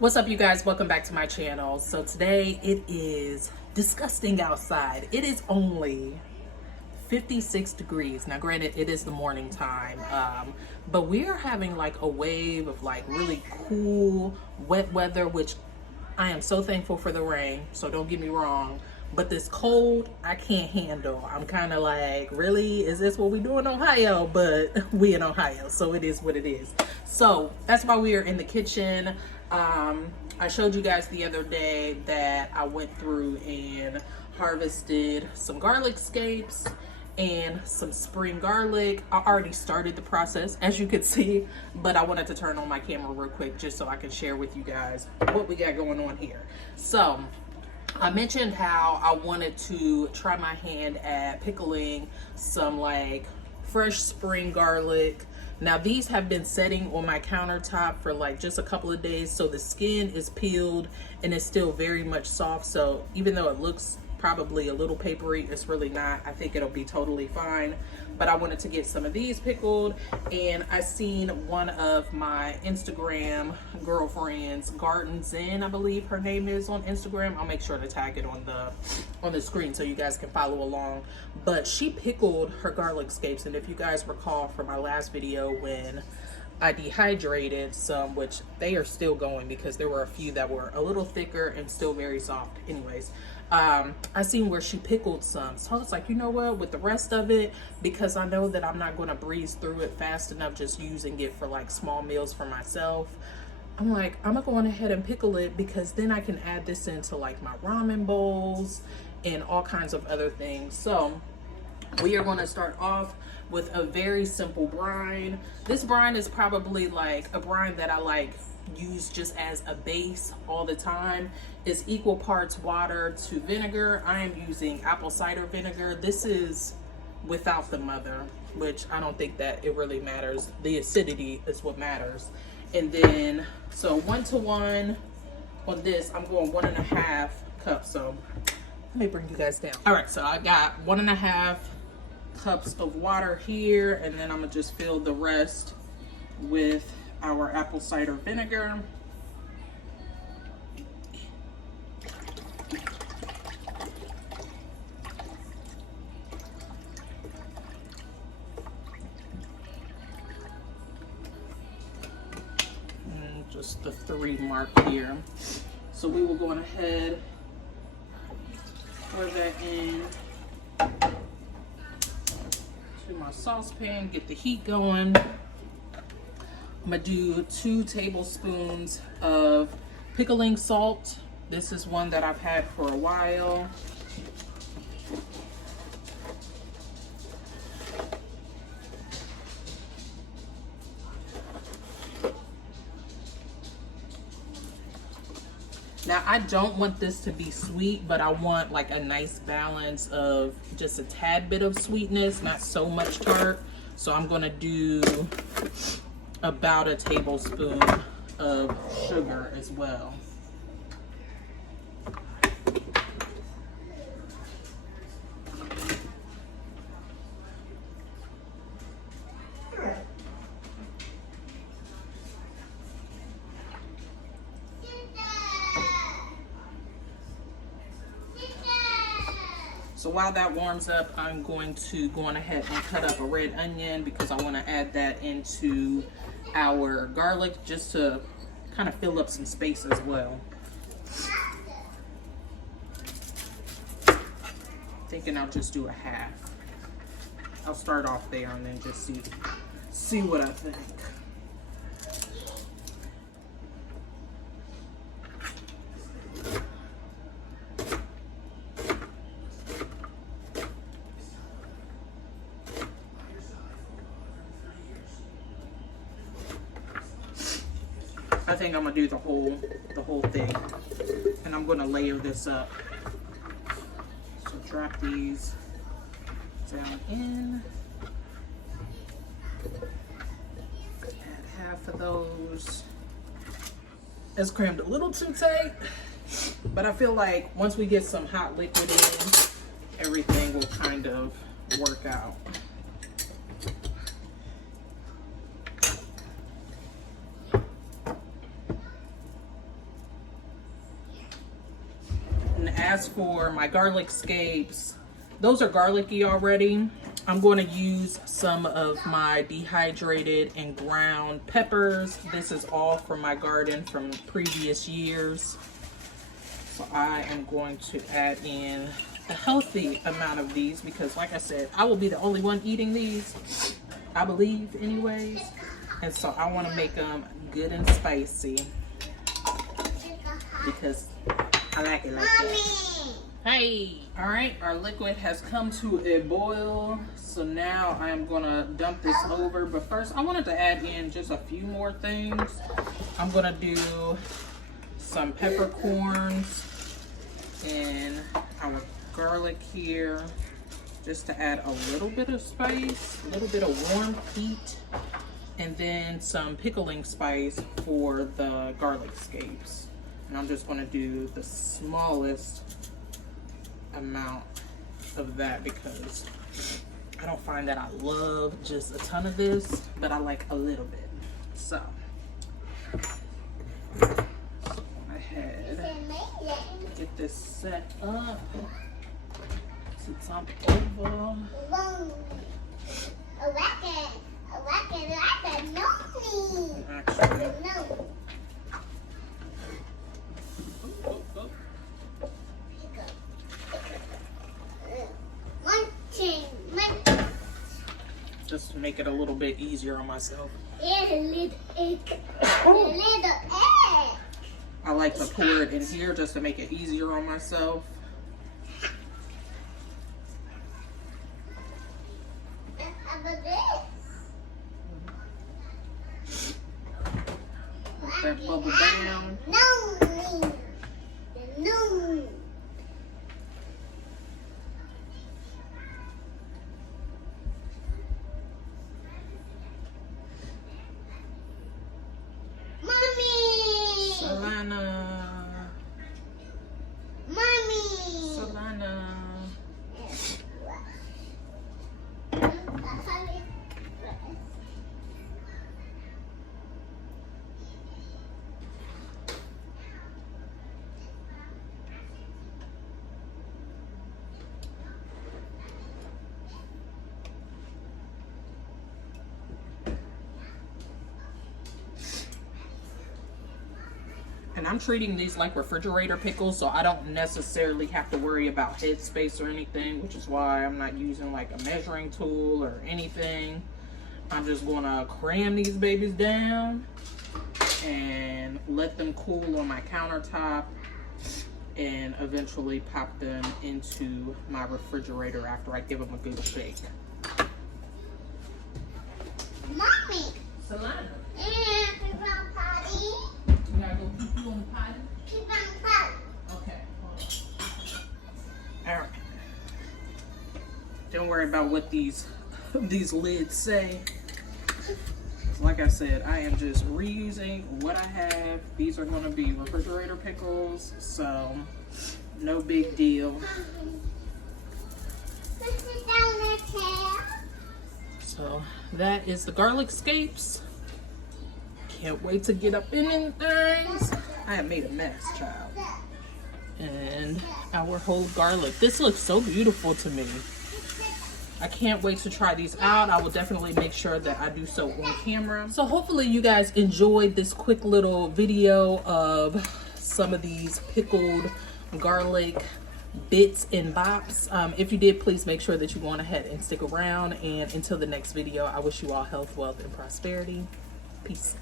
What's up, you guys? Welcome back to my channel. So today it is disgusting outside. It is only 56 degrees. Now granted, it is the morning time, but we are having like a wave of like really cool wet weather, which I am so thankful for the rain, so don't get me wrong. But this cold, I can't handle. I'm kind of like, really? Is this what we do in Ohio? But we in Ohio, so it is what it is. So that's why we are in the kitchen. I showed you guys the other day that I went through and harvested some garlic scapes and some spring garlic. I already started the process, as you could see, but I wanted to turn on my camera real quick just so I can share with you guys what we got going on here. So I mentioned how I wanted to try my hand at pickling some like fresh spring garlic. Now these have been setting on my countertop for like just a couple of days, so the skin is peeled and it's still very much soft. So even though it looks probably a little papery, it's really not. I think it'll be totally fine. But I wanted to get some of these pickled, and I seen one of my Instagram girlfriends, Garden Zen, I believe her name is on Instagram. I'll make sure to tag it on the screen so you guys can follow along. But she pickled her garlic scapes, and if you guys recall from my last video when I dehydrated some, which they are still going because there were a few that were a little thicker and still very soft. Anyways, I seen where she pickled some, so I was like, you know what, with the rest of it, because I know that I'm not going to breeze through it fast enough just using it for like small meals for myself, I'm like, I'm gonna go on ahead and pickle it, because then I can add this into like my ramen bowls and all kinds of other things. So we are going to start off with a very simple brine. This brine is probably like a brine that I like use just as a base all the time. It's equal parts water to vinegar. I am using apple cider vinegar. This is without the mother, which I don't think that it really matters. The acidity is what matters. And then, so 1-to-1 on this, I'm going 1.5 cups. So let me bring you guys down. All right, so I got 1.5 cups of water here, and then I'm gonna just fill the rest with our apple cider vinegar. And just the 3 mark here. So we will go ahead, pour that in to my saucepan, get the heat going. I'm gonna do 2 tablespoons of pickling salt. This is one that I've had for a while. Now I don't want this to be sweet, but I want like a nice balance of just a tad bit of sweetness, not so much tart. So I'm gonna do about a tablespoon of sugar as well. So while that warms up, I'm going to go on ahead and cut up a red onion, because I want to add that into our garlic just to kind of fill up some space as well. Thinking I'll just do a half. I'll start off there and then just see what I think. I think I'm gonna do the whole thing, and I'm gonna layer this up. So drop these down in. Add half of those. It's crammed a little too tight, but I feel like once we get some hot liquid in, everything will kind of work out. as for my garlic scapes, those are garlicky already. I'm going to use some of my dehydrated and ground peppers. This is all from my garden from previous years. So I am going to add in a healthy amount of these because, like I said, I will be the only one eating these, I believe anyways. And so I want to make them good and spicy because I like it like that. Hey, all right, our liquid has come to a boil. So now I'm gonna dump this over, but first I wanted to add in just a few more things. I'm gonna do some peppercorns and our garlic here, just to add a little bit of spice, a little bit of warm heat, and then some pickling spice for the garlic scapes. And I'm just gonna do the smallest amount of that because I don't find that I love just a ton of this, but I like a little bit. So go ahead, get this set up. Since I'm over. Actually, just to make it a little bit easier on myself. I like to pour it in here just to make it easier on myself. Let that bubble down. And I'm treating these like refrigerator pickles, so I don't necessarily have to worry about head space or anything, which is why I'm not using like a measuring tool or anything. I'm just gonna cram these babies down and let them cool on my countertop and eventually pop them into my refrigerator after I give them a good shake. Mommy! Solana. Potty. You gotta go pee on the potty? Pee on the potty. Okay. All right. Don't worry about what these lids say. Like I said, I am just reusing what I have. These are going to be refrigerator pickles, so no big deal. So that is the garlic scapes. Can't wait to get up in things. I have made a mess, child. And our whole garlic. This looks so beautiful to me. I can't wait to try these out. I will definitely make sure that I do so on camera. So hopefully you guys enjoyed this quick little video of some of these pickled garlic bits and bops. If you did, please make sure that you go on ahead and stick around. And until the next video, I wish you all health, wealth, and prosperity. Peace.